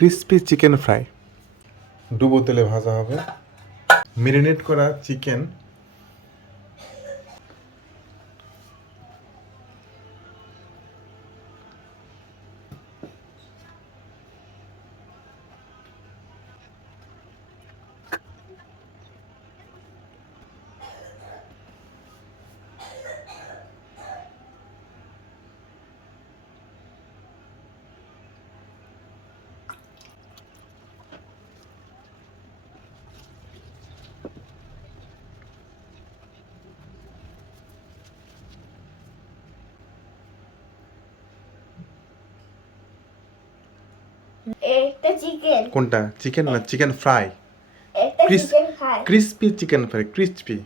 Crispy chicken fry ডুবো তেলে ভাজা হবে। মেরিনেট করা চিকেন একটা চিকেন কোনটা চিকেন না চিকেন ফ্রাই একটা chicken fry crispy chicken fry crispy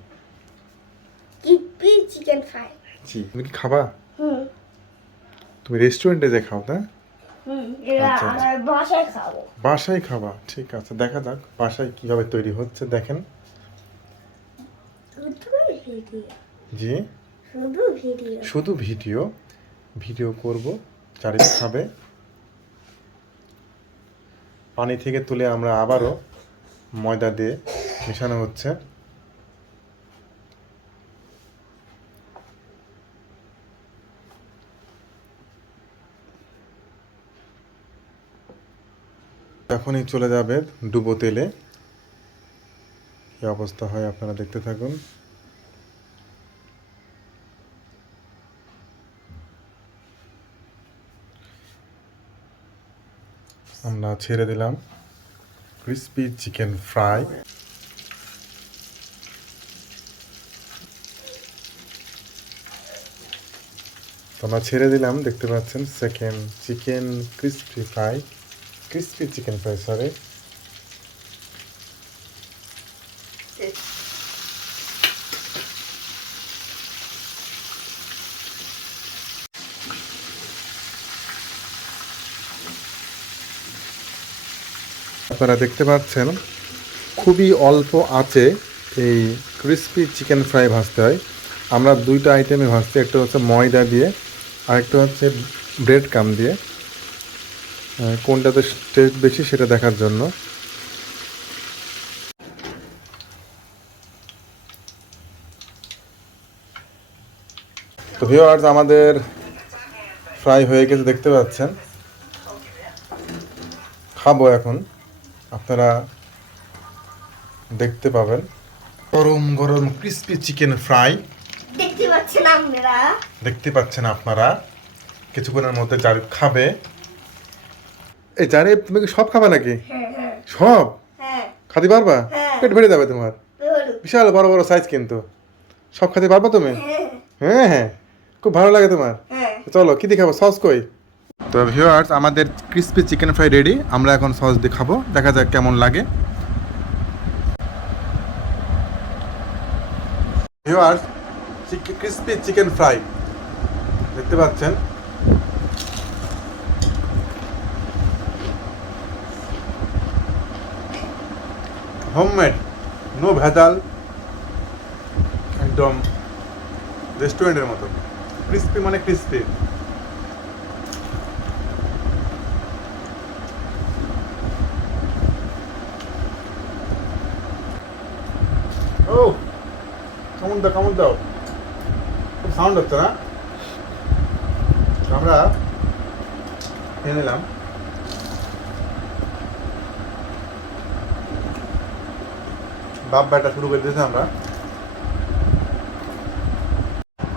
কিপি চিকেন ফ্রাই জি তুমি কি খাবা হুম তুমি রেস্টুরেন্টে যে খাও তা এটা আচ্ছা, আচ্ছা। আমার বাসায় খাবো বাসায় খাবা ঠিক আছে দেখা যাক বাসায় কিভাবে তৈরি হচ্ছে দেখেন শুধু ভিডিও জি শুধু ভিডিও শুধু ভিডিও করব চারিদিকে খাবে পানি থেকে তুলে আমরা আবারও ময়দা দিয়ে মেশানো হচ্ছে তখনই চলে যাবে ডুবো তেলে কি অবস্থা হয় আপনারা দেখতে থাকুন আমরা ছেড়ে দিলাম ক্রিস্পি চিকেন ফ্রাই আমরা ছেড়ে দিলাম দেখতে পাচ্ছেন second chicken crispy chicken fry sorry আপনারা দেখতে পাচ্ছেন খুবই অল্প আঁচে এই ক্রিস্পি চিকেন ফ্রাই ভাজতে হয় আমরা দুইটা আইটেমে ভাজছি একটা হচ্ছে ময়দা দিয়ে আর একটা হচ্ছে ব্রেড কাম দিয়ে কোনটাতে টেস্ট বেশি সেটা দেখার জন্য তো ভিউয়ার্স আমাদের ফ্রাই হয়ে গেছে দেখতে পাচ্ছেন খাবো এখন আপনারা দেখতে পাবেন গরম গরম ক্রিস্পি চিকেন ফ্রাই দেখতে পাচ্ছেন আপনারা কিছুক্ষণের মধ্যে যার খাবে এই জারে তুমি কি সব খাবা নাকি সব খাতে পারবা পেট ভরে যাবে তোমার বিশাল বড় বড় সাইজ কিন্তু সব খেতে পারবা তুমি হ্যাঁ হ্যাঁ খুব ভালো লাগে তোমার চলো কি দিয়ে খাবো সস কই তো ভিউয়ার্স আমাদের ক্রিস্পি চিকেন ফ্রাই রেডি আমরা এখন সস দিয়ে খাবো দেখা যাক কেমন লাগে ভিউয়ার্স ক্রিস্পি চিকেন ফ্রাই দেখতে পাচ্ছেন হোমমেড নো ভেজাল একদম রেস্টুরেন্টের মতো ক্রিস্পি মানে ক্রিস্পি ও কেমন দাও খুব সাউন্ড হচ্ছে না আমরা খেয়ে নিলাম বাপ বেটা শুরু করে দিয়েছি আমরা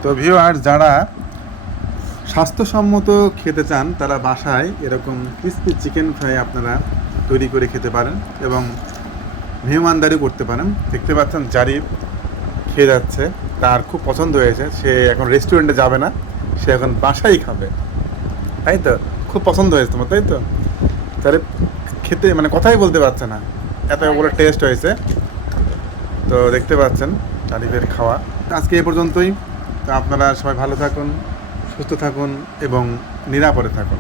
তো ভিউয়ার্স যারা স্বাস্থ্যসম্মত খেতে চান তারা বাসায় এরকম ক্রিস্পি চিকেন ফ্রাই আপনারা তৈরি করে খেতে পারেন এবং মেহমানদারি করতে পারেন দেখতে পাচ্ছেন জারিফ খেয়ে যাচ্ছে তার খুব পছন্দ হয়েছে সে এখন রেস্টুরেন্টে যাবে না সে এখন বাসায় খাবে তাই তো খুব পছন্দ হয়েছে তোমার তাই তো জারিফ খেতে মানে কথাই বলতে পারছে না এত বড় টেস্ট হয়েছে তো দেখতে পাচ্ছেন জারিফের খাওয়া আজকে এ পর্যন্তই তো আপনারা সবাই ভালো থাকুন সুস্থ থাকুন এবং নিরাপদে থাকুন